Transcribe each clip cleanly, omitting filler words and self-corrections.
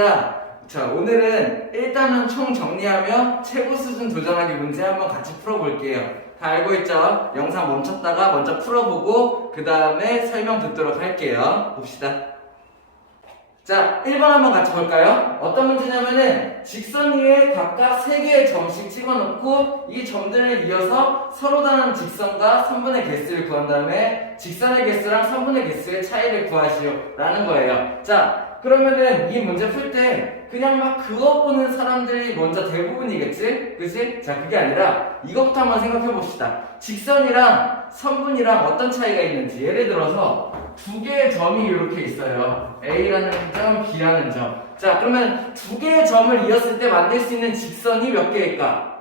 반갑습니다. 자, 오늘은 일단은 총 정리하며 최고 수준 도전하기 문제 한번 같이 풀어볼게요. 다 알고 있죠? 영상 멈췄다가 먼저 풀어보고 그 다음에 설명 듣도록 할게요. 봅시다. 자, 1번 한번 같이 볼까요? 어떤 문제냐면은 직선 위에 각각 3개의 점씩 찍어놓고 이 점들을 이어서 서로 다른 직선과 선분의 개수를 구한 다음에 직선의 개수랑 선분의 개수의 차이를 구하시오 라는 거예요. 자, 그러면은 이 문제 풀 때 그냥 막 그어보는 사람들이 먼저 대부분이겠지? 그치? 자, 그게 아니라 이것부터 한번 생각해 봅시다. 직선이랑 선분이랑 어떤 차이가 있는지. 예를 들어서 두 개의 점이 이렇게 있어요. A라는 점, B라는 점. 자, 그러면 두 개의 점을 이었을 때 만들 수 있는 직선이 몇 개일까?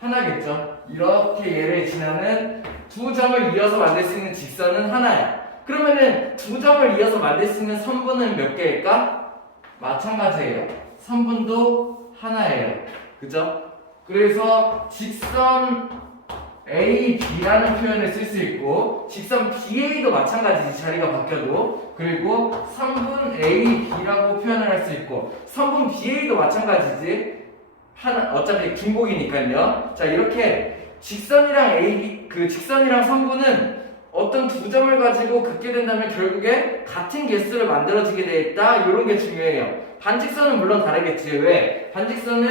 하나겠죠. 이렇게 얘를 지나는 두 점을 이어서 만들 수 있는 직선은 하나야. 그러면은 두 점을 이어서 만들 수 있는 선분은 몇 개일까? 마찬가지예요. 선분도 하나예요. 그죠? 그래서 직선 A, B라는 표현을 쓸 수 있고 직선 BA도 마찬가지지. 자리가 바뀌어도. 그리고 선분 A, B라고 표현을 할 수 있고 선분 BA도 마찬가지지. 어차피 중복이니까요. 자, 이렇게 직선이랑 직선이랑 선분은 어떤 두 점을 가지고 긋게 된다면 결국에 같은 개수를 만들어지게 돼 있다. 이런 게 중요해요. 반직선은 물론 다르겠지. 왜? 반직선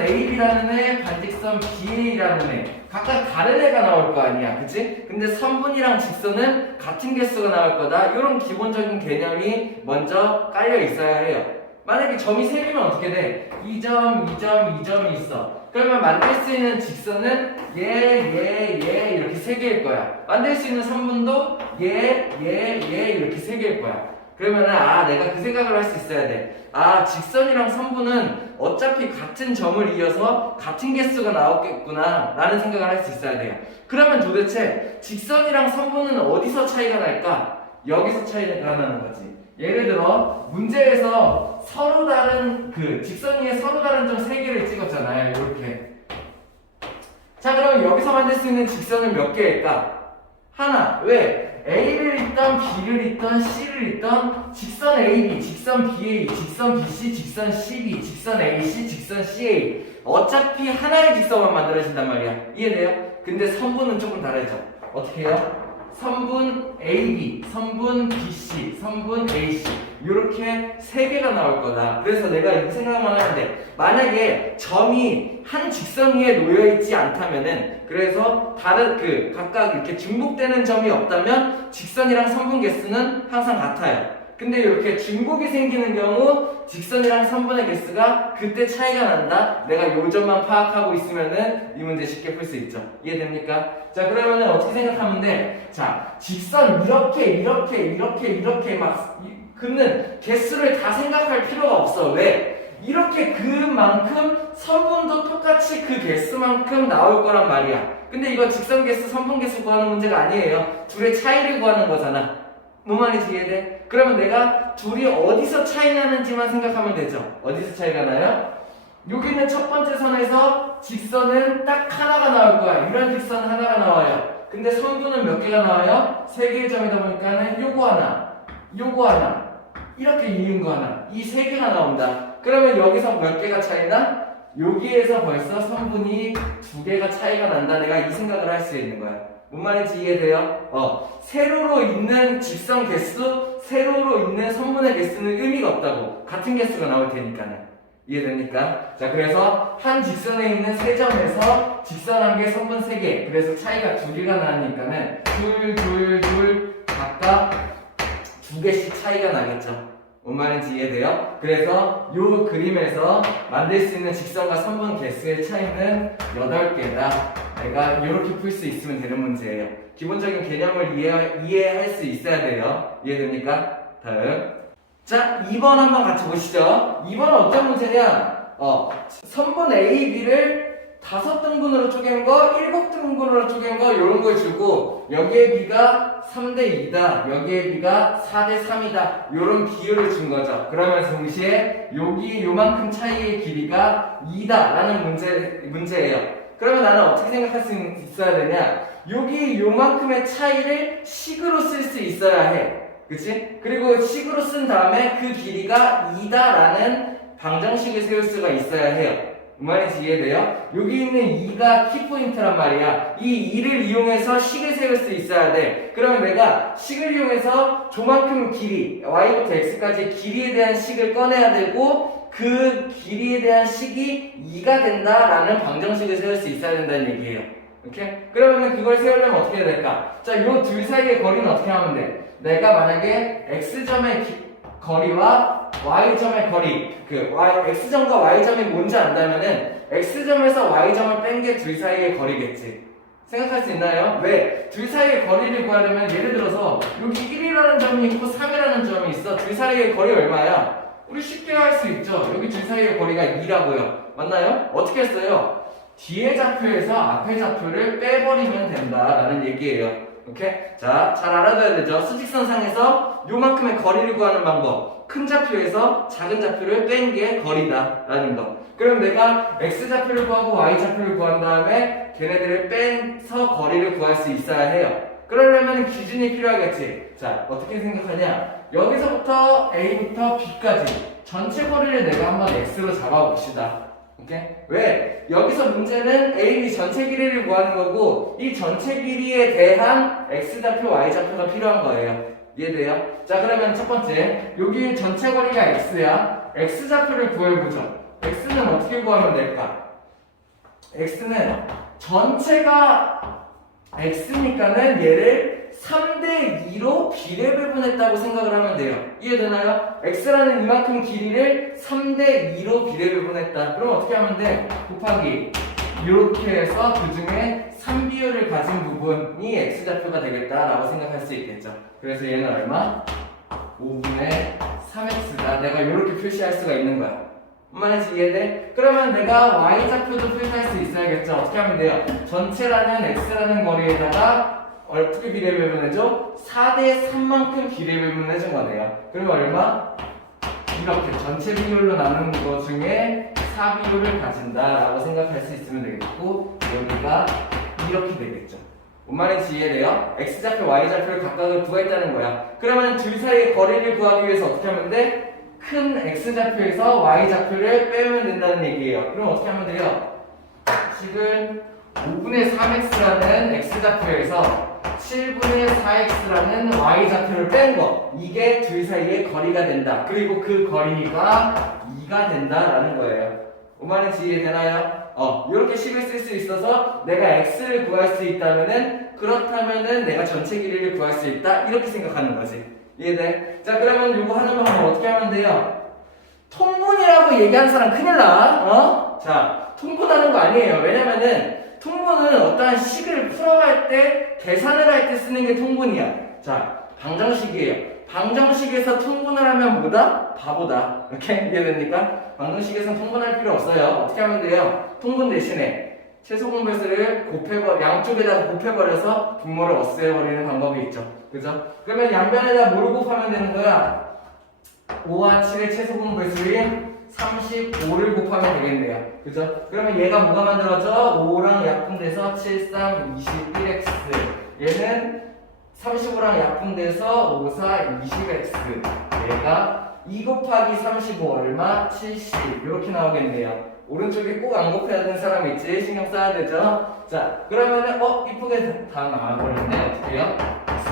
AB라는 애, 반직선 BA라는 애. 각각 다른 애가 나올 거 아니야. 그치? 근데 선분이랑 직선은 같은 개수가 나올 거다. 이런 기본적인 개념이 먼저 깔려 있어야 해요. 만약에 점이 3개면 어떻게 돼? 2점, 2점, 2점이 있어. 그러면 만들 수 있는 직선은 얘 이렇게 3개일 거야. 만들 수 있는 선분도 얘 이렇게 3개일 거야. 그러면은 내가 그 생각을 할 수 있어야 돼. 직선이랑 선분은 어차피 같은 점을 이어서 같은 개수가 나오겠구나 라는 생각을 할 수 있어야 돼요. 그러면 도대체 직선이랑 선분은 어디서 차이가 날까? 여기서 차이가 나는 거지. 예를 들어 문제에서 서로 다른 직선 위에 서로 다른 점 3개를 찍었잖아요. 이렇게. 자, 그럼 여기서 만들 수 있는 직선은 몇 개일까? 하나. 왜? A를 있던 B를 있던 C를 있던 직선 AB, 직선 BA, 직선 BC, 직선 CB, 직선 AC, 직선 CA 어차피 하나의 직선만 만들어진단 말이야. 이해돼요? 근데 선분은 조금 다르죠. 어떻게 해요? 선분 AB, 선분 BC, 선분 AC 이렇게 3개가 나올 거다. 그래서 내가 이렇게 생각만 하면 돼. 만약에 점이 한 직선 위에 놓여있지 않다면은 그래서 다른 각각 이렇게 중복되는 점이 없다면 직선이랑 선분 개수는 항상 같아요. 근데 이렇게 중복이 생기는 경우 직선이랑 선분의 개수가 그때 차이가 난다. 내가 요 점만 파악하고 있으면은 이 문제 쉽게 풀 수 있죠. 이해됩니까? 자, 그러면은 어떻게 생각하면 돼? 자, 직선 이렇게 막 긋는 개수를 다 생각할 필요가 없어. 왜? 이렇게 그만큼 선분도 똑같이 그 개수만큼 나올 거란 말이야. 근데 이거 직선 개수, 선분 개수 구하는 문제가 아니에요. 둘의 차이를 구하는 거잖아. 뭔 말인지 이해돼? 그러면 내가 둘이 어디서 차이 나는지만 생각하면 되죠. 어디서 차이가 나요? 여기는 첫 번째 선에서 직선은 딱 하나가 나올 거야. 이런 직선 하나가 나와요. 근데 선분은 몇 개가 나와요? 3개의 점이다 보니까는 요거 하나 이렇게 이은 거 하나, 이 3개가 나온다. 그러면 여기서 몇 개가 차이나? 여기에서 벌써 선분이 2개가 차이가 난다. 내가 이 생각을 할 수 있는 거야. 뭔 말인지 이해돼요? 세로로 있는 직선 개수, 세로로 있는 선분의 개수는 의미가 없다고. 같은 개수가 나올 테니까는. 이해됩니까? 자, 그래서 한 직선에 있는 3점에서 직선 1개, 선분 3개. 그래서 차이가 2개가 나니까는 각각 2개씩 차이가 나겠죠. 뭔 말인지 이해돼요? 그래서 요 그림에서 만들 수 있는 직선과 선분 개수의 차이는 8개다. 내가 이렇게 풀 수 있으면 되는 문제예요. 기본적인 개념을 이해할 수 있어야 돼요. 이해됩니까? 다음. 자, 2번 한번 같이 보시죠. 2번은 어떤 문제냐? 선분 A, B를 5등분으로 쪼갠 거, 7등분으로 쪼갠 거, 요런 걸 주고, 여기에 B가 3대 2다, 여기에 B가 4대 3이다, 요런 비율을 준 거죠. 그러면서 동시에, 여기 요만큼 차이의 길이가 2다, 라는 문제예요. 그러면 나는 어떻게 생각할 수 있어야 되냐? 여기 요만큼의 차이를 식으로 쓸 수 있어야 해. 그치? 그리고 식으로 쓴 다음에 그 길이가 2다라는 방정식을 세울 수가 있어야 해요. 그 말인지 이해돼요? 여기 있는 2가 키포인트란 말이야. 이 2를 이용해서 식을 세울 수 있어야 돼. 그러면 내가 식을 이용해서 조만큼 길이, y부터 x까지 길이에 대한 식을 꺼내야 되고 그 길이에 대한 식이 2가 된다라는 방정식을 세울 수 있어야 된다는 얘기예요. 오케이? 그러면 그걸 세우려면 어떻게 해야 될까? 자, 요 둘 사이의 거리는 어떻게 하면 돼? 내가 만약에 x점의 거리와 y점의 거리, x점과 y점이 뭔지 안다면은 x점에서 y점을 뺀 게 둘 사이의 거리겠지. 생각할 수 있나요? 왜? 둘 사이의 거리를 구하려면 예를 들어서 여기 1이라는 점이 있고 3이라는 점이 있어. 둘 사이의 거리 얼마야? 우리 쉽게 할 수 있죠. 여기 둘 사이의 거리가 2라고요. 맞나요? 어떻게 했어요? 뒤에 좌표에서 앞에 좌표를 빼버리면 된다라는 얘기예요. 오케이? 자, 잘 알아둬야 되죠. 수직선상에서 요만큼의 거리를 구하는 방법. 큰 좌표에서 작은 좌표를 뺀 게 거리다라는 거. 그럼 내가 x 좌표를 구하고 y 좌표를 구한 다음에 걔네들을 빼서 거리를 구할 수 있어야 해요. 그러려면 기준이 필요하겠지. 자, 어떻게 생각하냐? 여기서부터 a부터 b까지 전체 거리를 내가 한번 x로 잡아봅시다. 오케이? 왜? 여기서 문제는 A, B 전체 길이를 구하는 거고 이 전체 길이에 대한 X좌표, Y좌표가 필요한 거예요. 이해돼요? 자, 그러면 첫 번째 여기 전체 거리가 X야. X좌표를 구해보죠. X는 어떻게 구하면 될까? X는 전체가 X니까는 얘를 3대2로 비례배분했다고 생각을 하면 돼요. 이해되나요? X라는 이만큼 길이를 3대2로 비례배분했다. 그럼 어떻게 하면 돼? 곱하기 이렇게 해서 그 중에 3비율을 가진 부분이 X좌표가 되겠다라고 생각할 수 있겠죠. 그래서 얘는 얼마? 5분의 3X다. 내가 이렇게 표시할 수가 있는 거야. 뭔 말인지 이해돼? 그러면 내가 Y좌표도 표시할 수 있어야겠죠. 어떻게 하면 돼요? 전체라는 X라는 거리에다가 어떻게 비례배분해줘? 4대 3만큼 비례배분해준 거네요. 그럼 얼마? 이렇게 전체 비율로 나누는 것 중에 4비율을 가진다라고 생각할 수 있으면 되겠고 여기가 이렇게 되겠죠. 뭔 말인지 이해돼요? X좌표, Y좌표를 각각을 구했다는 거야. 그러면 둘 사이의 거리를 구하기 위해서 어떻게 하면 돼? 큰 X좌표에서 Y좌표를 빼면 된다는 얘기예요. 그럼 어떻게 하면 돼요? 식을 5분의 3X라는 X좌표에서 7분의 4X라는 Y좌표를 뺀 거. 이게 둘 사이의 거리가 된다. 그리고 그 거리가 2가 된다라는 거예요. 뭔 말인지 이해되나요? 이렇게 식을 쓸 수 있어서 내가 X를 구할 수 있다면은 그렇다면은 내가 전체 길이를 구할 수 있다. 이렇게 생각하는 거지. 이해돼? 자, 그러면 요거 하는 거 한번 어떻게 하면 돼요? 통분이라고 얘기하는 사람 큰일 나. 자, 통분하는 거 아니에요. 왜냐면은 통분은 어떠한 식을 풀어갈 때, 계산을 할 때 쓰는 게 통분이야. 자, 방정식이에요. 방정식에서 통분을 하면 뭐다? 바보다. 이렇게 이해됩니까? 방정식에서는 통분할 필요 없어요. 어떻게 하면 돼요? 통분 대신에 최소 공배수를 양쪽에다 곱해버려서 분모를 없애버리는 방법이 있죠. 그죠? 그러면 양변에다 뭘 곱하면 되는 거야? 5와 7의 최소 공배수인 35를 곱하면 되겠네요. 그죠? 그러면 얘가 뭐가 만들어져? 5랑 약분돼서 7, 3, 21x. 얘는 35랑 약분돼서 5, 4, 20x. 얘가 2 곱하기 35 얼마? 70. 이렇게 나오겠네요. 오른쪽에 꼭 안 곱해야 되는 사람 있지? 신경 써야 되죠? 자, 그러면은 이쁘게 다 나와버렸네. 어떻게 해요?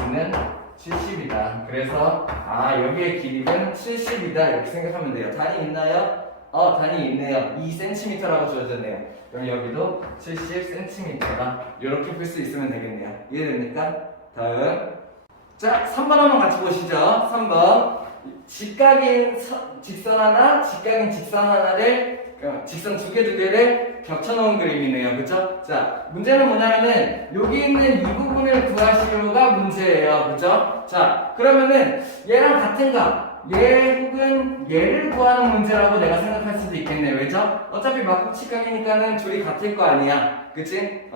x는 70이다. 그래서 여기의 길이는 70이다. 이렇게 생각하면 돼요. 단위 있나요? 단위 있네요. 2cm라고 주어졌네요. 그럼 여기도 70cm다. 이렇게 풀 수 있으면 되겠네요. 이해됩니까? 다음. 자, 3번 한번 같이 보시죠. 3번. 직각인 직선 하나, 직각인 직선 하나를 직선 두 개를 겹쳐놓은 그림이네요. 그쵸? 자, 문제는 뭐냐면은 여기 있는 이 부분을 구하시려가 문제예요. 그쵸? 자, 그러면은 얘랑 같은가? 얘 혹은 얘를 구하는 문제라고 내가 생각할 수도 있겠네. 왜죠? 어차피 막직각이니까는 둘이 같을 거 아니야. 그치?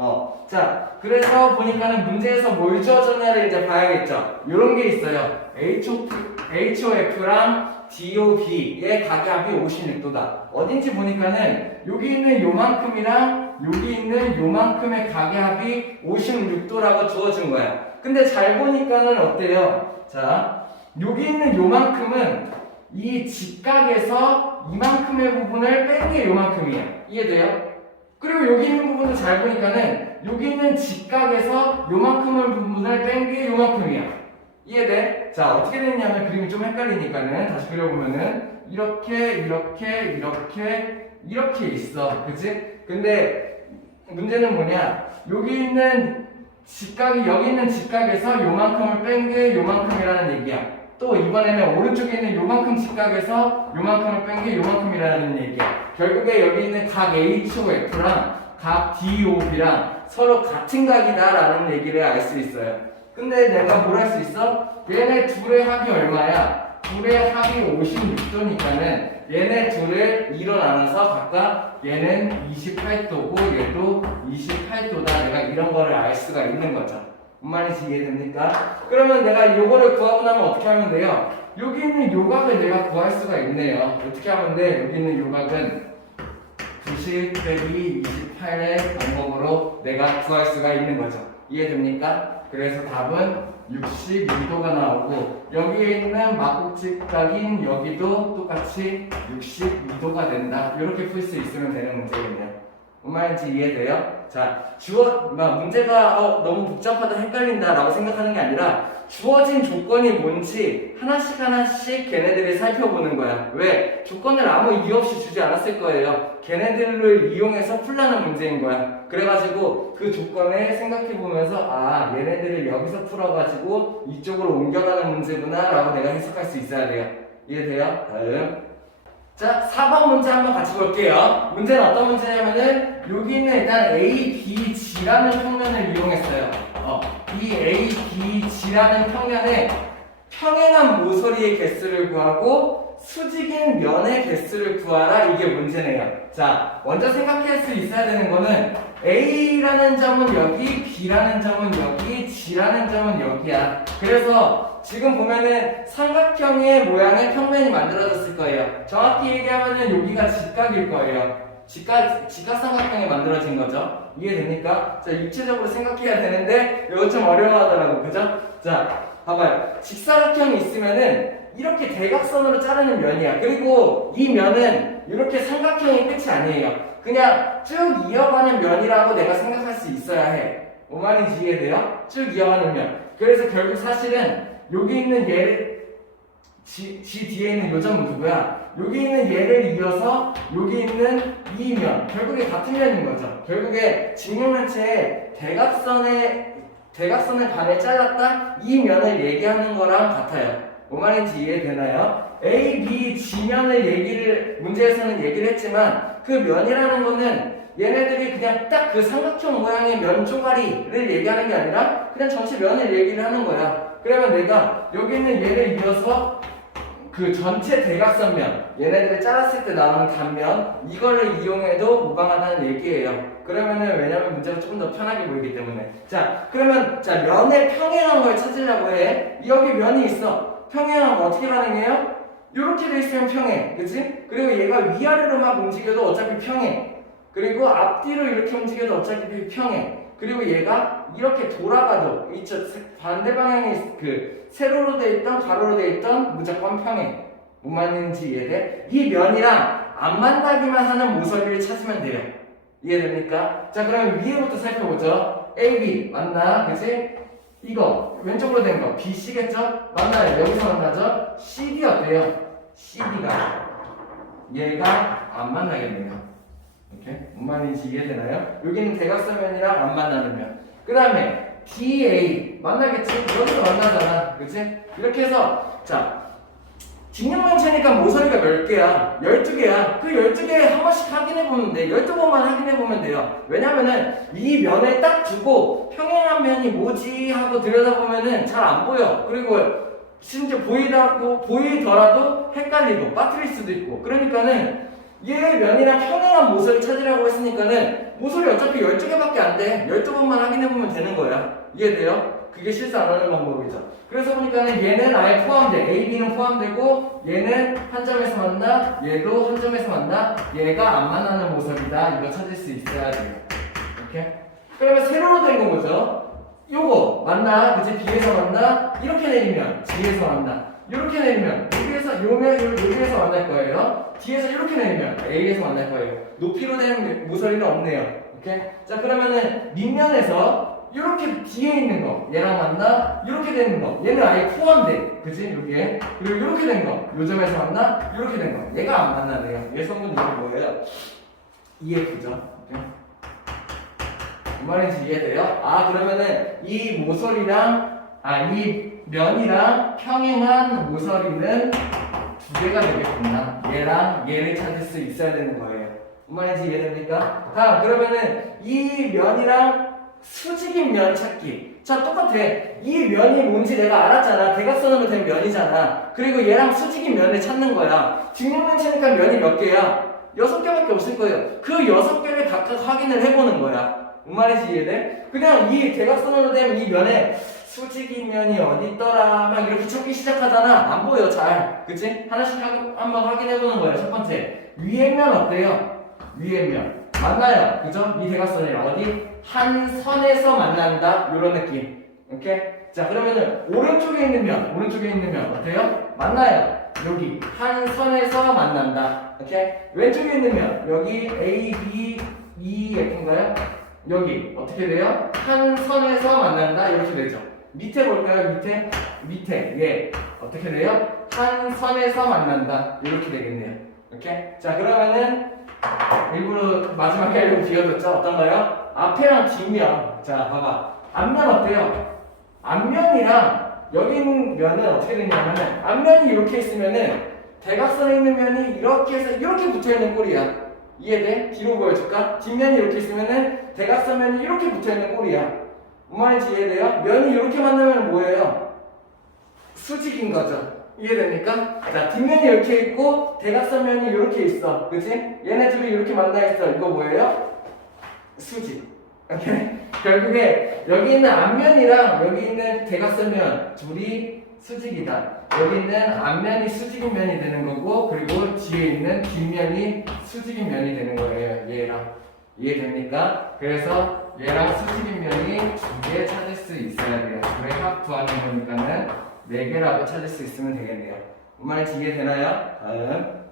자, 그래서 보니까는 문제에서 뭘 주어졌냐를 이제 봐야겠죠. 요런 게 있어요. HOF랑 DOB의 각압이 56도다. 어딘지 보니까는 여기 있는 요만큼이랑 여기 있는 요만큼의 각압이 56도라고 주어진 거야. 근데 잘 보니까는 어때요? 자, 여기 있는 요만큼은 이 직각에서 이만큼의 부분을 뺀 게 요만큼이야. 이해돼요? 그리고 여기 있는 부분도 잘 보니까는 여기 있는 직각에서 요만큼의 부분을 뺀 게 요만큼이야. 이해돼? 자, 어떻게 됐냐면 그림이 좀 헷갈리니까는 다시 그려보면은 이렇게 있어. 그치? 근데 문제는 뭐냐? 여기 있는 직각에서 요만큼을 뺀 게 요만큼이라는 얘기야. 또 이번에는 오른쪽에 있는 요만큼 직각에서 요만큼을 뺀 게 요만큼이라는 얘기야. 결국에 여기 있는 각 HOF랑 각 DOB랑 서로 같은 각이다라는 얘기를 알 수 있어요. 근데 내가 뭘 할 수 있어? 얘네 둘의 합이 얼마야? 둘의 합이 56도니까는 얘네 둘을 2로 나눠서 각각 얘는 28도고 얘도 28도다. 내가 이런 거를 알 수가 있는 거죠. 뭔 말인지 이해됩니까? 그러면 내가 요거를 구하고 나면 어떻게 하면 돼요? 여기 있는 요각을 내가 구할 수가 있네요. 어떻게 하면 돼? 여기 있는 요각은 90 빼기 28의 방법으로 내가 구할 수가 있는 거죠. 이해됩니까? 그래서 답은 62도가 나오고 여기에 있는 막국직각인 여기도 똑같이 62도가 된다. 이렇게 풀 수 있으면 되는 문제겠네요. 뭔 말인지 이해돼요? 자, 문제가 너무 복잡하다 헷갈린다 라고 생각하는 게 아니라 주어진 조건이 뭔지 하나씩 걔네들이 살펴보는 거야. 왜? 조건을 아무 이유 없이 주지 않았을 거예요. 걔네들을 이용해서 풀라는 문제인 거야. 그래가지고 그 조건을 생각해보면서 얘네들을 여기서 풀어가지고 이쪽으로 옮겨가는 문제구나 라고 내가 해석할 수 있어야 돼요. 이해돼요? 다음. 자, 4번 문제 한번 같이 볼게요. 문제는 어떤 문제냐면은 여기 있는 일단 ABG라는 평면을 이용했어요. 이 ABG라는 평면에 평행한 모서리의 개수를 구하고 수직인 면의 개수를 구하라. 이게 문제네요. 자, 먼저 생각할 수 있어야 되는 거는 A라는 점은 여기, B라는 점은 여기, G라는 점은 여기야. 그래서 지금 보면은 삼각형의 모양의 평면이 만들어졌을 거예요. 정확히 얘기하면은 여기가 직각일 거예요. 직각삼각형이 만들어진 거죠. 이해됩니까? 자, 입체적으로 생각해야 되는데 이거 좀 어려워하더라고, 그죠? 자, 봐봐요. 직사각형이 있으면은 이렇게 대각선으로 자르는 면이야. 그리고 이 면은 이렇게 삼각형이 끝이 아니에요. 그냥 쭉 이어가는 면이라고 내가 생각할 수 있어야 해. 뭔 말인지 이해돼요? 쭉 이어가는 면. 그래서 결국 사실은 여기 있는 얘를 G 뒤에 있는 요 점은 누구야? 여기 있는 얘를 이어서 여기 있는 이 면, 결국에 같은 면인 거죠. 결국에 직육면체의 대각선을 반을 잘랐다 이 면을 얘기하는 거랑 같아요. 뭔 말인지 이해되나요? A, B, G면을 문제에서는 얘기를 했지만 그 면이라는 거는 얘네들이 그냥 딱 그 삼각형 모양의 면 쪼가리를 얘기하는 게 아니라 그냥 전체 면을 얘기를 하는 거야. 그러면 내가 여기 있는 얘를 이어서 그 전체 대각선면, 얘네들을 잘랐을 때 나오는 단면, 이거를 이용해도 무방하다는 얘기예요. 그러면은 왜냐면 문제가 조금 더 편하게 보이기 때문에. 자, 그러면 면의 평행한 걸 찾으려고 해. 여기 면이 있어. 평행하면 어떻게 가능해요? 이렇게 돼 있으면 평행, 그치? 그리고 얘가 위아래로 막 움직여도 어차피 평행. 그리고 앞뒤로 이렇게 움직여도 어차피 평행. 그리고 얘가 이렇게 돌아가도 반대 방향에 세로로 돼 있던 가로로 돼 있던 무조건 평행. 뭔 말인지 이해돼? 이 면이랑 안 만나기만 하는 모서리를 찾으면 돼요. 이해됩니까? 자, 그러면 위에부터 살펴보죠. AB 맞나? 그치? 이거 왼쪽으로 된 거 BC겠죠? 맞나요? 여기서 만나죠? CD 어때요? CD가 얘가 안 만나겠네요. 이렇게 뭔 말인지 이해되나요? 여기는 대각선면이랑 안 만나는 면. 그 다음에 DA 만나겠지? 여기서 만나잖아, 그치? 이렇게 해서 직육면체니까 모서리가 몇 개야? 12개야. 그 12개 한 번씩 확인해보면 돼. 12번만 확인해보면 돼요. 왜냐면은 이 면을 딱 두고 평행한 면이 뭐지? 하고 들여다보면은 잘 안 보여. 그리고 심지어 보이더라도 헷갈리고 빠뜨릴 수도 있고. 그러니까는 얘 면이랑 평행한 모서리 찾으라고 했으니까는 모서리 어차피 12개밖에 안 돼. 12번만 확인해보면 되는 거야. 이해돼요? 그게 실수 안 하는 방법이죠. 그래서 보니까는 얘는 아예 포함돼. A, B는 포함되고 얘는 한 점에서 만나, 얘도 한 점에서 만나, 얘가 안 만나는 모서리다. 이거 찾을 수 있어야 돼요. 이렇게. 그러면 세로로 된 거 뭐죠? 요거 만나, 그치? B에서 만나, 이렇게 내리면 G에서 만나. 이렇게 내리면 여기에서 여기에서 만날 거예요. 뒤에서 이렇게 내리면 A에서 만날 거예요. 높이로 되는 모서리는 없네요. 오케이? 자 그러면은 밑면에서 이렇게 뒤에 있는 거 얘랑 만나 이렇게 되는 거 얘는 아예 포함돼. 그지? 여기에 그리고 이렇게 된 거 요 점에서 만나 이렇게 된 거 얘가 안 만나네요. 얘 성분 이게 뭐예요? EF죠. 오케이? 그 말인지 이해돼요? 아 그러면은 이 모서리랑 이 면이랑 평행한 모서리는 두 개가 되겠구나. 얘랑 얘를 찾을 수 있어야 되는 거예요. 그 말인지 이해됩니까? 다음 그러면은 이 면이랑 수직인 면 찾기. 자 똑같아. 이 면이 뭔지 내가 알았잖아. 대각선으로 된 면이잖아. 그리고 얘랑 수직인 면을 찾는 거야. 직육면 치니까 면이 몇 개야? 6개밖에 없을 거예요. 그 6개를 각각 확인을 해보는 거야. 뭔 말인지 이해돼? 그냥 이 대각선으로 된 이 면에 수직인 면이 어디 있더라 막 이렇게 찾기 시작하잖아. 안 보여 잘. 그치? 하나씩 한번 확인해보는 거예요. 첫 번째 위의 면 어때요? 위의 면 만나요. 그죠? 이 대각선이랑 어디? 한 선에서 만난다 요런 느낌. 오케이? 자 그러면은 오른쪽에 있는 면 어때요? 만나요. 여기 한 선에서 만난다. 오케이? 왼쪽에 있는 면 여기 A, B, E F인가요? 여기 어떻게 돼요? 한 선에서 만난다 이렇게 되죠. 밑에 볼까요? 밑에 예 어떻게 돼요? 한 선에서 만난다 이렇게 되겠네요. 오케이? 자 그러면은 일부러 마지막에 알고 비워뒀죠? 어떤가요? 앞에랑 뒷면. 자 봐봐 앞면 어때요? 앞면이랑 여기 있는 면은 어떻게 되냐면은 앞면이 이렇게 있으면은 대각선에 있는 면이 이렇게 해서 이렇게 붙어있는 꼴이야. 이해돼? 뒤로 보여줄까? 뒷면이 이렇게 있으면은 대각선면이 이렇게 붙어있는 꼴이야. 뭔 말인지 이해돼요? 면이 이렇게 만나면 뭐예요? 수직인 거죠. 이해됩니까? 자, 뒷면이 이렇게 있고 대각선면이 이렇게 있어. 그치? 얘네 둘이 이렇게 만나 있어. 이거 뭐예요? 수직. 오케이? 결국에 여기 있는 앞면이랑 여기 있는 대각선면 둘이 수직이다. 여기 있는 앞면이 수직인 면이 되는 거고 그리고 뒤에 있는 뒷면이 수직인 면이 되는 거예요. 얘랑. 이해됩니까? 그래서 얘랑 수직인 면이 두 개 찾을 수 있어야 돼요. 그래 합 구하는 거니까는 4개라고 찾을 수 있으면 되겠네요. 뭔 말인지 이해되나요? 다음.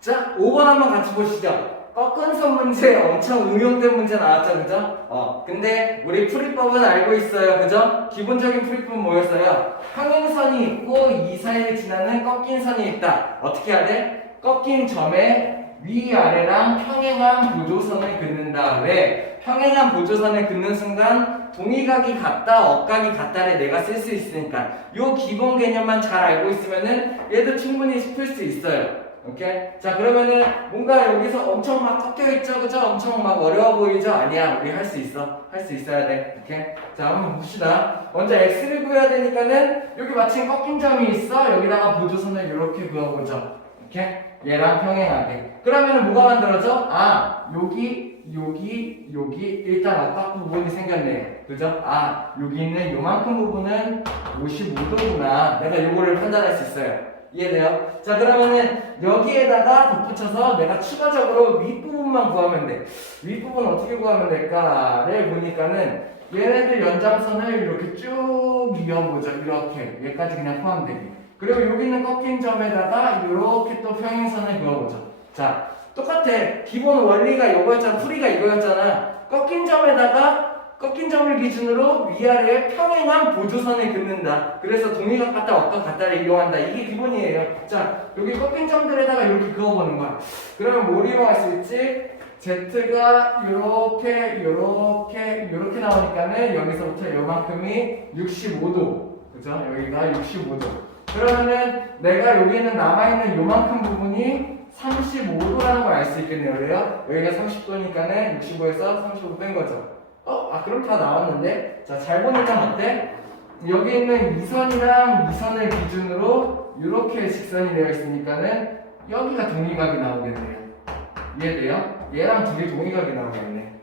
자, 5번 한번 같이 보시죠. 꺾은 선 문제 엄청 응용된 문제 나왔죠, 그죠? 근데 우리 풀이법은 알고 있어요, 그죠? 기본적인 풀이법은 뭐였어요? 평행선이 있고 이 사이를 지나는 꺾인 선이 있다. 어떻게 해야 돼? 꺾인 점에 위아래랑 평행한 보조선을 긋는다. 왜? 평행한 보조선을 긋는 순간 동의각이 같다, 억각이 같다를 내가 쓸 수 있으니까 요 기본 개념만 잘 알고 있으면은 얘도 충분히 풀 수 있어요. 오케이? 자 그러면은 뭔가 여기서 엄청 막 꺾여있죠 그죠? 엄청 막 어려워 보이죠? 아니야 우리 할 수 있어. 할 수 있어야 돼. 오케이? 자 한번 봅시다. 먼저 x를 구해야 되니까는 여기 마침 꺾인 점이 있어. 여기다가 보조선을 이렇게 그어보죠. 오케이? 얘랑 평행하게. 그러면은 뭐가 만들어져? 여기 일단 압박 부분이 생겼네. 그죠? 여기 있는 요만큼 부분은 55도구나. 내가 요거를 판단할 수 있어요. 이해돼요? 자 그러면은 여기에다가 덧붙여서 내가 추가적으로 윗부분만 구하면 돼. 윗부분 어떻게 구하면 될까를 보니까는 얘네들 연장선을 이렇게 쭉 이어보죠. 이렇게 얘까지 그냥 포함되게. 그리고 여기 있는 꺾인 점에다가 이렇게 또 평행선을 그어보죠. 자 똑같아. 기본 원리가 이거였잖아. 풀이가 이거였잖아. 꺾인 점을 기준으로 위아래에 평행한 보조선을 긋는다. 그래서 동의각 같다, 억각 같다를 이용한다. 이게 기본이에요. 자, 여기 꺾인 점들에다가 이렇게 그어보는 거야. 그러면 뭘 이용할 수 있지? Z가 요렇게 나오니까는 여기서부터 요만큼이 65도. 그죠? 여기가 65도. 그러면은 내가 여기는 남아있는 요만큼 부분이 35도라는 걸 알 수 있겠네요. 그래요? 여기가 30도니까는 65에서 35도 뺀 거죠. 그럼 다 나왔는데? 자, 잘 보니까 어때? 여기 있는 이 선이랑 이 선을 기준으로 이렇게 직선이 되어 있으니까는 여기가 동의각이 나오겠네요. 이해돼요? 얘랑 둘이 동의각이 나오겠네.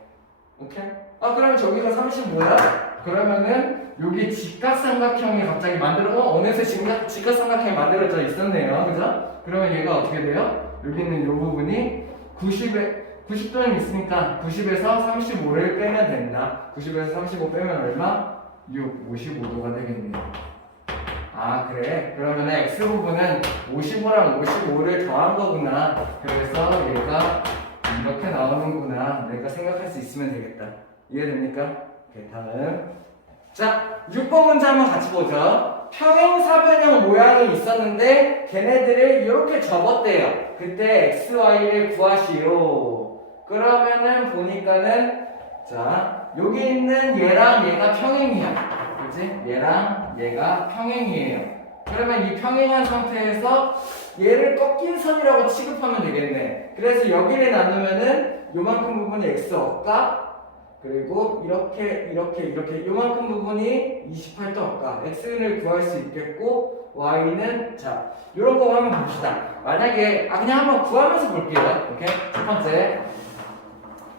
오케이? 그러면 저기가 35야? 그러면은 여기 직각삼각형이 갑자기 어느새 직각삼각형이 만들어져 있었네요. 그죠? 그러면 얘가 어떻게 돼요? 여기 있는 이 부분이 90도는 있으니까 90에서 35를 빼면 된다. 90에서 35 빼면 얼마? 55도가 되겠네요. 아 그래? 그러면 x 부분은 55랑 55를 더한 거구나. 그래서 얘가 이렇게 나오는구나. 내가 생각할 수 있으면 되겠다. 이해됩니까? 오케이, 다음. 자, 6번 문제 한번 같이 보죠. 평행사변형 모양이 있었는데 걔네들을 이렇게 접었대요. 그때 x, y를 구하시오. 그러면은 보니까는 자, 여기 있는 얘랑 얘가 평행이야. 그치? 얘랑 얘가 평행이에요. 그러면 이 평행한 상태에서 얘를 꺾인 선이라고 취급하면 되겠네. 그래서 여기를 나누면은 요만큼 부분이 x 억가, 그리고 이렇게 요만큼 부분이 28도 억가. x를 구할 수 있겠고 y는 자 요런 거 한번 봅시다. 만약에 그냥 한번 구하면서 볼게요. 오케이? 첫 번째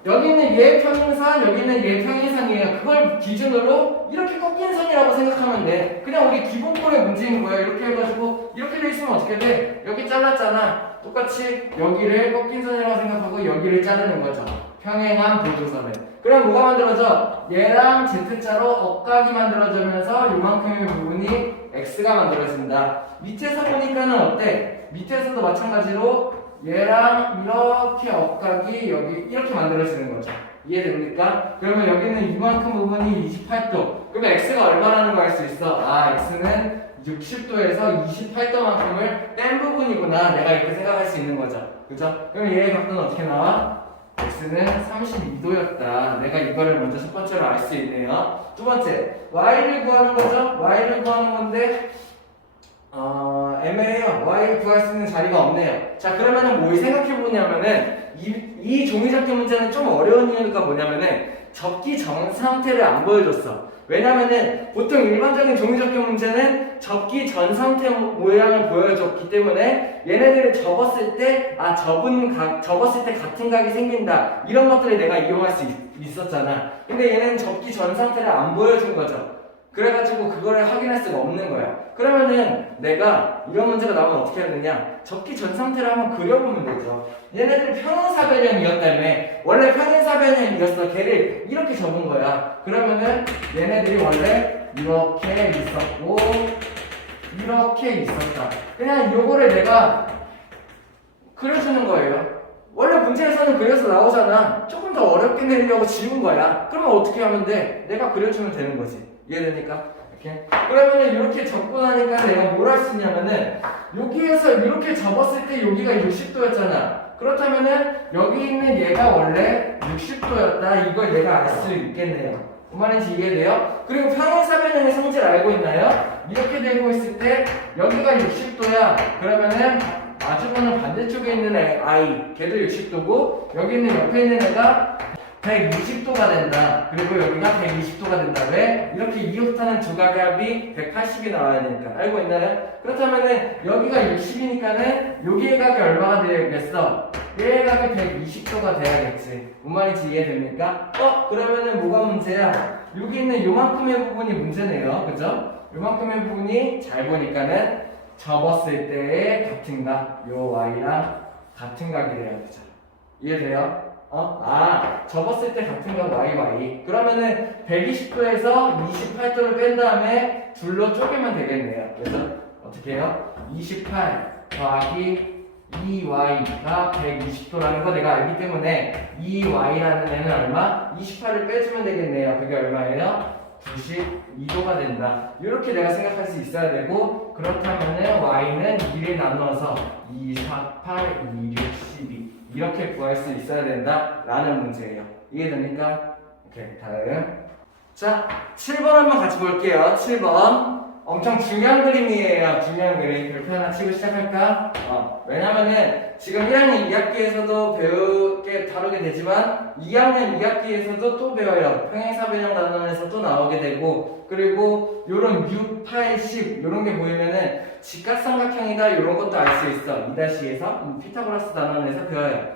여기는 얘 평행선, 여기는 얘 평행선이에요. 그걸 기준으로 이렇게 꺾인 선이라고 생각하면 돼. 그냥 우리 기본권의 문제인 거야. 이렇게 해가지고 이렇게 돼 있으면 어떻게 돼? 여기 잘랐잖아. 똑같이 여기를 꺾인 선이라고 생각하고 여기를 자르는 거죠. 평행한 보조선을. 그럼 뭐가 만들어져? 얘랑 Z자로 억각이 만들어지면서 요만큼의 부분이 X가 만들어진다. 밑에서 보니까는 어때? 밑에서도 마찬가지로 얘랑 이렇게 억각이 여기 이렇게 만들어지는 거죠. 이해됩니까? 그러면 여기는 이만큼 부분이 28도. 그러면 X가 얼마라는 거 알 수 있어? X는 60도에서 28도만큼을 뺀 부분이구나. 내가 이렇게 생각할 수 있는 거죠. 그죠? 그럼 얘의 각도는 어떻게 나와? X는 32도였다. 내가 이거를 먼저 첫 번째로 알 수 있네요. 두 번째, Y를 구하는 거죠? Y를 구하는 건데 애매해요. Y를 구할 수 있는 자리가 없네요. 자, 그러면은 뭘 생각해 보냐면은 이 종이접기 문제는 좀 어려운 이유가 뭐냐면은 접기 전 상태를 안 보여줬어. 왜냐면은 보통 일반적인 종이접기 문제는 접기 전 상태 모양을 보여줬기 때문에 얘네들을 접었을 때 접었을 때 같은 각이 생긴다. 이런 것들을 내가 이용할 수 있었잖아. 근데 얘는 접기 전 상태를 안 보여준 거죠. 그래가지고 그거를 확인할 수가 없는 거야. 그러면은 내가 이런 문제가 나오면 어떻게 해야 되냐? 접기 전 상태를 한번 그려보면 되죠. 얘네들이 평행사변형이었다며. 원래 평행사변형이었어. 걔를 이렇게 접은 거야. 그러면은 얘네들이 원래 이렇게 있었고 이렇게 있었다. 그냥 요거를 내가 그려주는 거예요. 원래 문제에서는 그려서 나오잖아. 조금 더 어렵게 내리려고 지운 거야. 그러면 어떻게 하면 돼? 내가 그려주면 되는 거지. 이해되니까? 이렇게. 그러면은 이렇게 접고 나니까 내가 뭘 할 수 있냐면은 여기에서 이렇게 접었을 때 여기가 60도였잖아. 그렇다면은 여기 있는 얘가 원래 60도였다. 이걸 내가 알 수 있겠네요. 무슨 말인지 이해돼요? 그리고 평행사변형의 성질을 알고 있나요? 이렇게 되고 있을 때 여기가 60도야. 그러면은 마주보는 반대쪽에 있는 I 걔도 60도고 여기 있는 옆에 있는 애가 120도가 된다. 그리고 여기가 120도가 된다. 왜? 이렇게 이웃하는 두 각압이 180이 나와야 되니까. 알고 있나요? 그렇다면은 여기가 60이니까는 여기의 각이 얼마가 되겠어? 얘의 각이 120도가 돼야겠지. 뭔 말인지 이해됩니까? 그러면은 뭐가 문제야? 여기 있는 요만큼의 부분이 문제네요. 그죠? 요만큼의 부분이 잘 보니까는 접었을 때의 같은 각, 요 y랑 같은 각이 돼야 되죠. 이해돼요? 접었을 때 같은 각 y. 그러면은 120도에서 28도를 뺀 다음에 둘로 쪼개면 되겠네요. 그래서 어떻게 해요? 28 더하기 2y가 120도라는 거 내가 알기 때문에 2y라는 애는 얼마? 28을 빼주면 되겠네요. 그게 얼마예요? 92도가 된다. 이렇게 내가 생각할 수 있어야 되고, 그렇다면은 y는 2를 나누어서 2, 4, 8, 2, 6, 12 이렇게 구할 수 있어야 된다 라는 문제예요. 이해됩니까? 오케이, 다음. 자, 7번 한번 같이 볼게요. 7번 엄청 중요한 그림이에요. 중요한 그림. 별표 하나 치고 시작할까? 왜냐면은 지금 1학년 2학기에서도 다루게 되지만 2학년 2학기에서도 또 배워요. 평행사변형 단원에서 또 나오게 되고, 그리고 요런 6, 8, 10 요런 게 보이면은 직각삼각형이다 요런 것도 알 수 있어. 2-2에서 피타고라스 단원에서 배워요.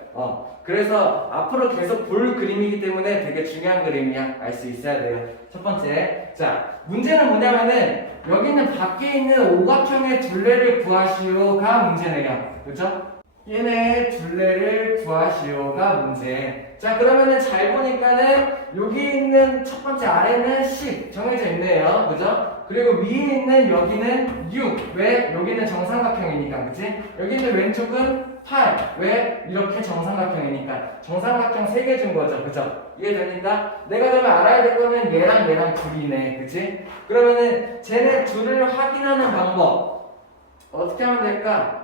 그래서 앞으로 계속 볼 그림이기 때문에 되게 중요한 그림이야. 알 수 있어야 돼요. 첫 번째. 자, 문제는 뭐냐면은 여기 있는 밖에 있는 오각형의 둘레를 구하시오가 문제네요. 그죠? 얘네 둘레를 구하시오가 문제. 자, 그러면은 잘 보니까는 여기 있는 첫 번째 아래는 10 정해져 있네요. 그죠? 그리고 위에 있는 여기는 6. 왜? 여기는 정삼각형이니까. 그치? 여기 있는 왼쪽은 8. 왜? 이렇게 정삼각형이니까. 정삼각형 3개 준 거죠. 그죠? 이해됩니까? 내가 그러면 알아야 될 거는 얘랑 얘랑 둘이네. 그치? 그러면은 쟤네 둘을 확인하는 방법. 어떻게 하면 될까?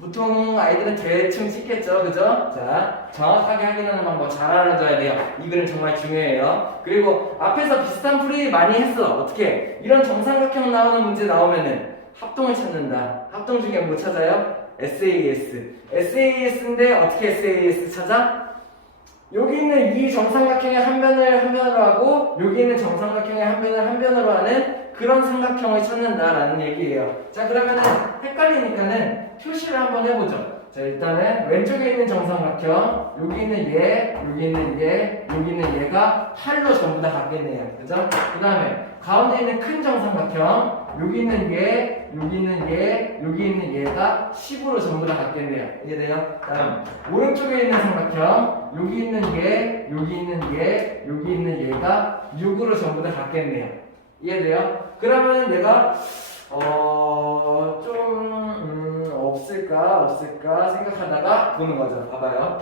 보통 아이들은 대충 찍겠죠, 그죠? 자, 정확하게 확인하는 방법 잘 알아줘야 돼요. 이 그림 정말 중요해요. 그리고 앞에서 비슷한 풀이 많이 했어. 어떻게? 이런 정삼각형 나오는 문제 나오면은 합동을 찾는다. 합동 중에 뭐 찾아요? SAS. SAS인데 어떻게 SAS 찾아? 여기 있는 이 정삼각형의 한 변을 한 변으로 하고 여기 있는 정삼각형의 한 변을 한 변으로 하는 그런 삼각형을 찾는다라는 얘기예요. 자, 그러면은 헷갈리니까는 표시를 한번 해보죠. 자, 일단은 왼쪽에 있는 정삼각형, 여기 있는 얘, 여기 있는 얘, 여기 있는 얘가 8로 전부 다 같겠네요. 그죠? 그 다음에 가운데 있는 큰 정삼각형, 여기 있는 얘, 여기 있는 얘, 여기 있는 얘가 10으로 전부 다 같겠네요. 이해돼요? 다음 오른쪽에 있는 삼각형, 여기 있는 얘, 여기 있는 얘, 여기 있는 얘가 6으로 전부 다 같겠네요. 이해돼요? 그러면 내가 없을까 생각하다가 보는 거죠. 봐봐요.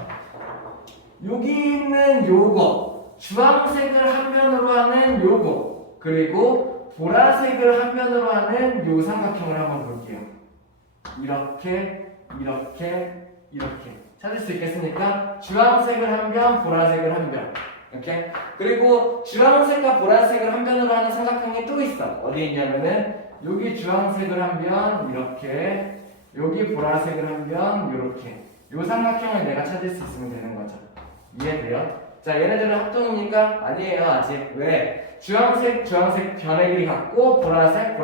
여기 있는 요거 주황색을 한 변으로 하는 요거 그리고 보라색을 한 변으로 하는 요 삼각형을 한번 볼게요. 이렇게 찾을 수 있겠습니까? 주황색을 한 변, 보라색을 한 변. 이렇게. 그리고 주황색과 보라색을 한 변으로 하는 삼각형이 또 있어. 어디에 있냐면은 여기 주황색을 한 변 이렇게, 여기 보라색을 한 변 이렇게. 요 삼각형을 내가 찾을 수 있으면 되는 거죠. 이해돼요? 자, 얘네들은 합동입니까? 아니에요, 아직. 왜? 주황색 변의 길이 같고 보라색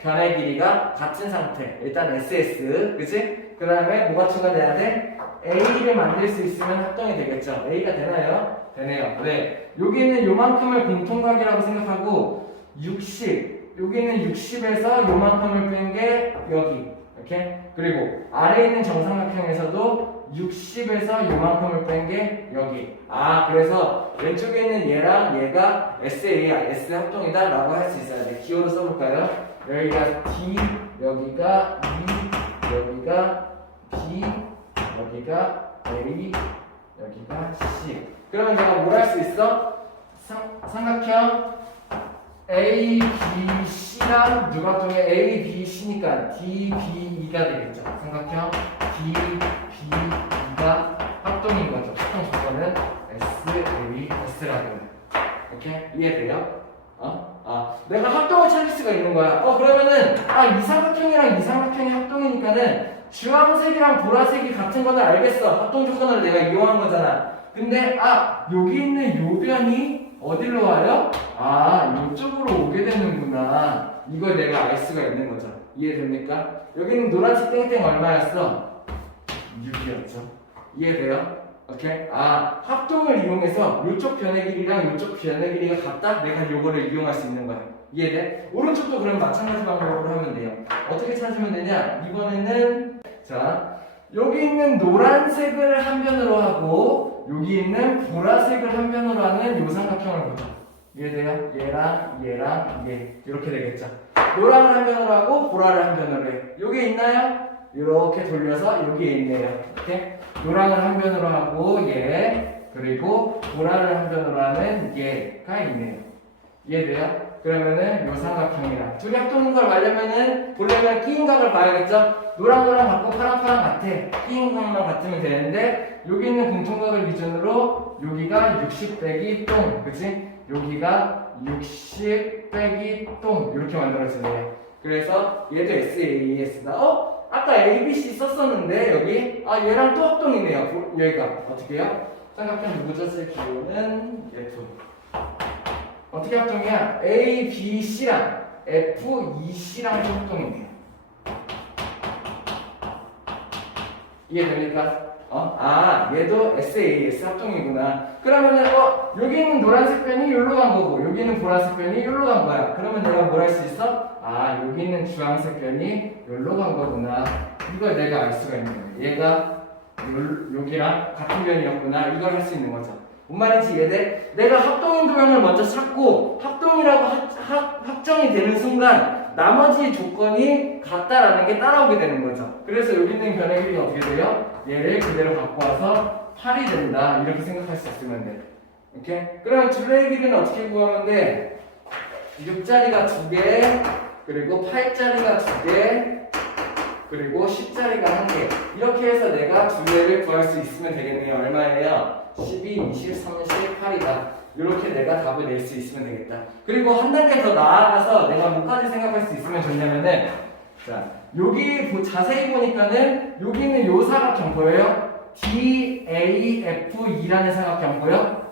변의 길이가 같은 상태. 일단 SS, 그치? 그 다음에 뭐가 추가돼야 돼? A를 만들 수 있으면 합동이 되겠죠. A가 되나요? 되네요. 왜? 여기 있는 요만큼을 공통각이라고 생각하고 60, 여기는 60에서 요만큼을 뺀 게 여기. 이렇게. 그리고 아래에 있는 정삼각형에서도 60에서 요만큼을 뺀 게 여기. 아, 그래서 왼쪽에 있는 얘랑 얘가 SA야, S 합동이다 라고 할 수 있어야 돼. 기호로 써볼까요? 여기가 D, 여기가 E, 여기가 B, 여기가 A, 여기가 C. 그러면 내가 뭘 할 수 있어? 삼각형 A, B, C랑 누가 통해 A, B, C니까 D, B, E가 되겠죠. 삼각형 D, B, E가 합동인 거죠. 합동 조건은 S, A, S라고 해요. 이렇게 이해돼요? 내가 합동을 찾을 수가 있는 거야. 그러면은 이 삼각형이랑 이 삼각형이 합동이니까는 주황색이랑 보라색이 같은 거는 알겠어. 합동 조건을 내가 이용한 거잖아. 근데 여기 있는 요 변이 어디로 와요? 이쪽으로 오게 되는구나. 이걸 내가 알 수가 있는 거죠. 이해됩니까? 여기는 노란색 땡땡 얼마였어? 6이었죠. 이해돼요? 오케이? 합동을 이용해서 이쪽 변의 길이랑 이쪽 변의 길이가 같다? 내가 요거를 이용할 수 있는 거야. 이해돼? 오른쪽도 그럼 마찬가지 방법으로 하면 돼요. 어떻게 찾으면 되냐? 이번에는 자, 여기 있는 노란색을 한 변으로 하고 여기 있는 보라색을 한 변으로 하는 요 삼각형을 보자. 이해돼요? 얘랑 얘 이렇게 되겠죠. 노랑을 한 변으로 하고 보라를 한 변으로 해. 여기 있나요? 이렇게 돌려서 여기에 있네요. 이렇게 노랑을 한 변으로 하고 얘 그리고 보라를 한 변으로 하는 얘가 있네요. 이해돼요? 그러면은 요 삼각형이랑 둘이 합동인 걸 보려면 끼인 각을 봐야겠죠? 노랑노랑 같고 파랑파랑 같아. 끼인 각만 같으면 되는데 여기 있는 공통각을 기준으로 여기가 60 빼기 똥, 그치? 여기가 60 빼기 똥 이렇게 만들어지네요. 그래서 얘도 SAS다. 아까 ABC 썼었는데 여기 얘랑 또 합동이네요. 여기가 어떻게 해요? 삼각형 누구죠? 쓸 기호는 F. 어떻게 합동이야? A, B, C랑 F, E, C랑 합동이네요. 이해됩니까? 얘도 SAS 합동이구나. 그러면은 여기 있는 노란색 변이 여기로 간 거고 여기 있는 보라색 변이 여기로 간 거야. 그러면 내가 뭘 할 수 있어? 여기 있는 주황색 변이 여기로 간 거구나. 이걸 내가 알 수가 있는 거예요. 얘가 여기랑 같은 변이었구나. 이걸 할 수 있는 거죠. 뭔 말인지 이해돼? 내가 합동인 도형을 먼저 찾고 합동이라고 확정이 되는 순간 나머지 조건이 같다라는 게 따라오게 되는 거죠. 그래서 여기 있는 변의 길이가 어떻게 돼요? 얘를 그대로 갖고 와서 8이 된다. 이렇게 생각할 수 있으면 돼. 오케이? 그럼 둘레의 길이는 어떻게 구하면 돼? 6자리가 2개, 그리고 8자리가 2개, 그리고 10자리가 1개. 이렇게 해서 내가 둘레를 구할 수 있으면 되겠네요. 얼마예요? 12, 20, 30, 8이다. 이렇게 내가 답을 낼 수 있으면 되겠다. 그리고 한 단계 더 나아가서 내가 뭐까지 생각할 수 있으면 좋냐면은, 자, 여기 자세히 보니까는 여기 있는 요 사각형 보여요? DAFE라는 사각형 보여?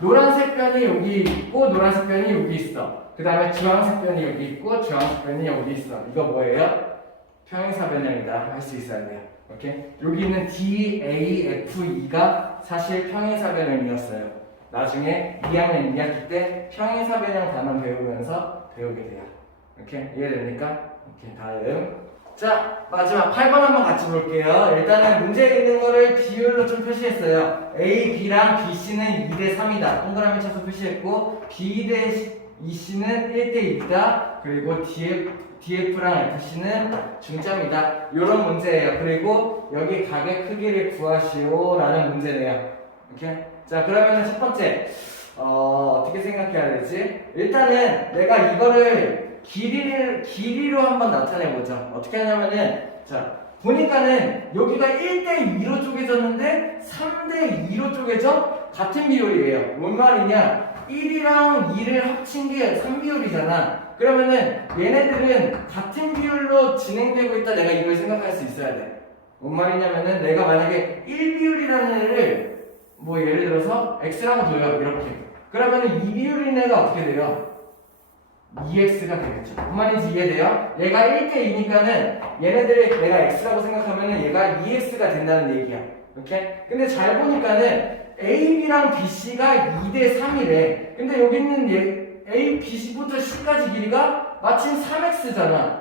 노란색 변이 여기 있고 노란색 변이 여기 있어. 그 다음에 주황색 변이 여기 있고 주황색 변이 여기 있어. 이거 뭐예요? 평행사변형이다 할 수 있어야 돼요. 오케이? 여기 있는 DAFE가 사실 평행사변형이었어요. 나중에 2학년 2학기 때 평행사변형 단원 배우면서 배우게 돼요. 오케이? 이해됩니까? 오케이, 다음. 자, 마지막 8번 한번 같이 볼게요. 일단은 문제에 있는 거를 비율로 좀 표시했어요. A, B랑 B, C는 2대 3이다. 동그라미 쳐서 표시했고 B 대 E, C는 1대 2다. 그리고 DF랑 FC는 중점이다. 이런 문제예요. 그리고 여기 각의 크기를 구하시오 라는 문제네요. 오케이? 자, 그러면 첫 번째 어떻게 생각해야 되지? 일단은 내가 이거를 길이로 한번 나타내보자. 어떻게 하냐면은, 자, 보니까는 여기가 1대2로 쪼개졌는데 3대2로 쪼개져? 같은 비율이에요. 뭔 말이냐? 1이랑 2를 합친 게 3비율이잖아. 그러면은 얘네들은 같은 비율로 진행되고 있다. 내가 이걸 생각할 수 있어야 돼. 뭔 말이냐면은 내가 만약에 1비율이라는 애를 뭐 예를 들어서 x라고 둬요. 이렇게. 그러면은 2비율인 애가 어떻게 돼요? 2x가 되겠죠. 무슨 말인지 이해돼요? 얘가 1대2니까는 얘네들을 내가 x라고 생각하면은 얘가 2x가 된다는 얘기야. 오케이? 근데 잘 보니까는 AB랑 BC가 2대3이래. 근데 여기 있는 A, BC부터 C까지 길이가 마침 3x잖아.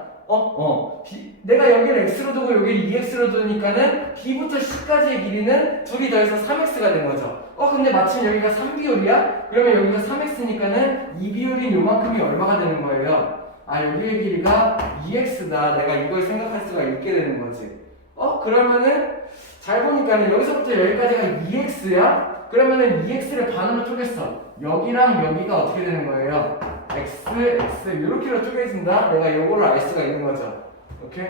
내가 여기를 x로 두고 여기를 2x로 두니까는 B부터 C까지의 길이는 둘이 더해서 3x가 된 거죠. 근데 마침 여기가 3비율이야? 그러면 여기가 3x니까는 2비율인 요만큼이 얼마가 되는 거예요? 여기의 길이가 2x다. 내가 이걸 생각할 수가 있게 되는 거지. 그러면은 잘 보니까는 여기서부터 여기까지가 2x야? 그러면은 2x를 반으로 쪼갰어. 여기랑 여기가 어떻게 되는 거예요? x, x 이렇게로 쪼개진다? 내가 요거를 알 수가 있는 거죠. 오케이?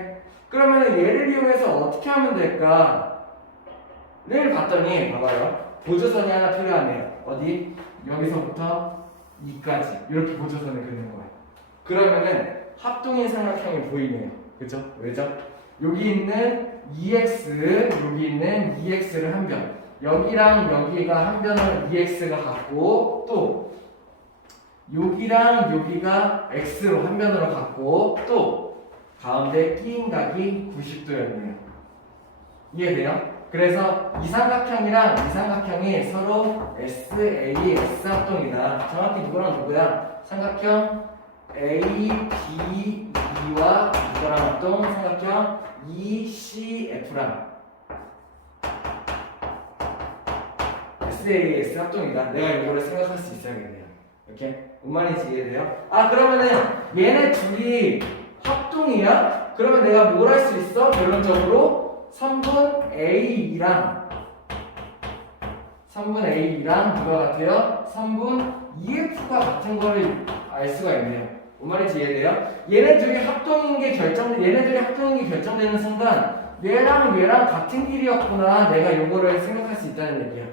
그러면은 얘를 이용해서 어떻게 하면 될까? 를 봤더니 봐봐요. 보조선이 하나 필요하네요. 어디? 여기서부터 2까지 이렇게 보조선을 그리는 거예요. 그러면은 합동인 삼각형이 보이네요. 그죠? 왜죠? 여기 있는 2x, 여기 있는 2x를 한 변. 여기랑 여기가 한 변을 2x가 갖고 또 여기랑 여기가 x로 한 변으로 갖고 또 가운데 끼인 각이 90도였네요. 이해돼요? 그래서 이 삼각형이랑 이 삼각형이 서로 SA, S합동이다. 정확히 누구랑 누구야? 삼각형 A, B, E와 이거랑 합동, 삼각형 E, C, F랑 SAS 합동이다. 내가 이거를 생각할 수 있어야겠네요. 이렇게? 뭔 말인지 이해돼요? 그러면은 얘네 둘이 합동이야? 그러면 내가 뭘 할 수 있어? 결론적으로 3분 A랑 누가 같아요? 3분 EF가 같은 거를 알 수가 있네요. 뭔 말인지 이해돼요? 얘네들이 합동인 게 결정되는 순간 얘랑 같은 길이었구나. 내가 요거를 생각할 수 있다는 얘기야.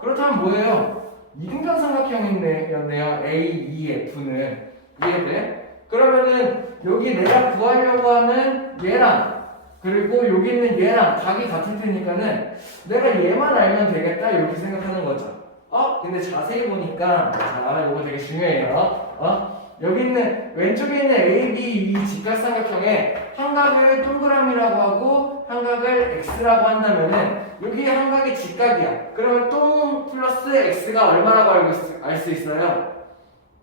그렇다면 뭐예요? 이등변 삼각형이었네요. A, E, F는. 이해돼? 그러면은 여기 내가 구하려고 하는 얘랑 그리고 여기 있는 얘랑 각이 같을 테니까는 내가 얘만 알면 되겠다 이렇게 생각하는 거죠. 근데 자세히 보니까 이거 되게 중요해요. 여기 있는 왼쪽에 있는 A, B, 이 직각삼각형에 한 각을 동그라미라고 하고 한 각을 X라고 한다면은 여기 한 각이 직각이야. 그러면 동 플러스 X가 얼마라고 알 수 있어요?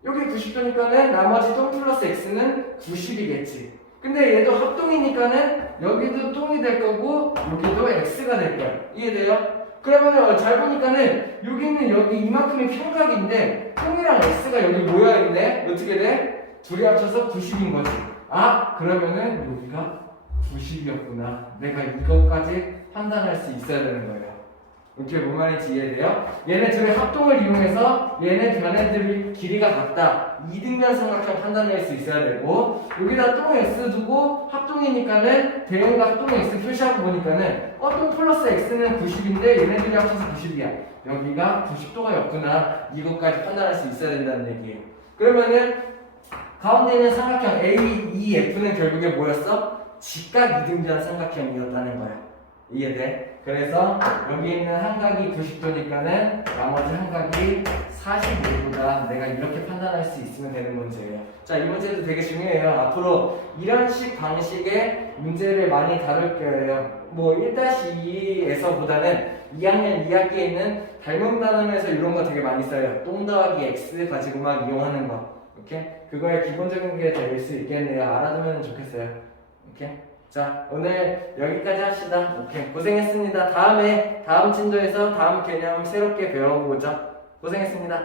여기 90도니까는 나머지 동 플러스 X는 90이겠지. 근데 얘도 합동이니까는 여기도 똥이 될 거고 여기도 x가 될 거야. 이해돼요? 그러면 잘 보니까는 여기는 여기 이만큼의 평각인데 똥이랑 x가 여기 모여있네. 어떻게 돼? 둘이 합쳐서 90인 거지. 아, 그러면은 여기가 90이었구나. 내가 이것까지 판단할 수 있어야 되는 거예요. 이렇게 뭔 말인지 이해돼요? 얘네 둘의 합동을 이용해서 얘네 변애들이 길이가 같다. 이등변 삼각형 판단할 수 있어야 되고 여기다 똥 x 두고 합동이니까는 대응과 똥 x 표시하고 보니까는 똥 플러스 x는 90인데 얘네들이 합쳐서 90이야. 여기가 90도가였구나. 이것까지 판단할 수 있어야 된다는 얘기예요. 그러면은 가운데 있는 삼각형 AEF는 결국에 뭐였어? 직각 이등변 삼각형이었다는 거야. 이해돼? 그래서 여기 있는 한각이 90도니까는 나머지 한각이 45도다. 내가 이렇게 판단할 수 있으면 되는 문제예요. 자, 이 문제도 되게 중요해요. 앞으로 이런 식 방식의 문제를 많이 다룰 거예요. 뭐 1-2에서보다는 2학년 2학기에 있는 닮은 단원에서 이런 거 되게 많이 써요. 똥 더하기 x 가지고 막 이용하는 거. 오케이? 그거의 기본적인 게 될 수 있겠네요. 알아두면 좋겠어요. 오케이? 자, 오늘 여기까지 합시다. 오케이. 고생했습니다. 다음 진도에서 다음 개념 새롭게 배워보죠. 고생했습니다.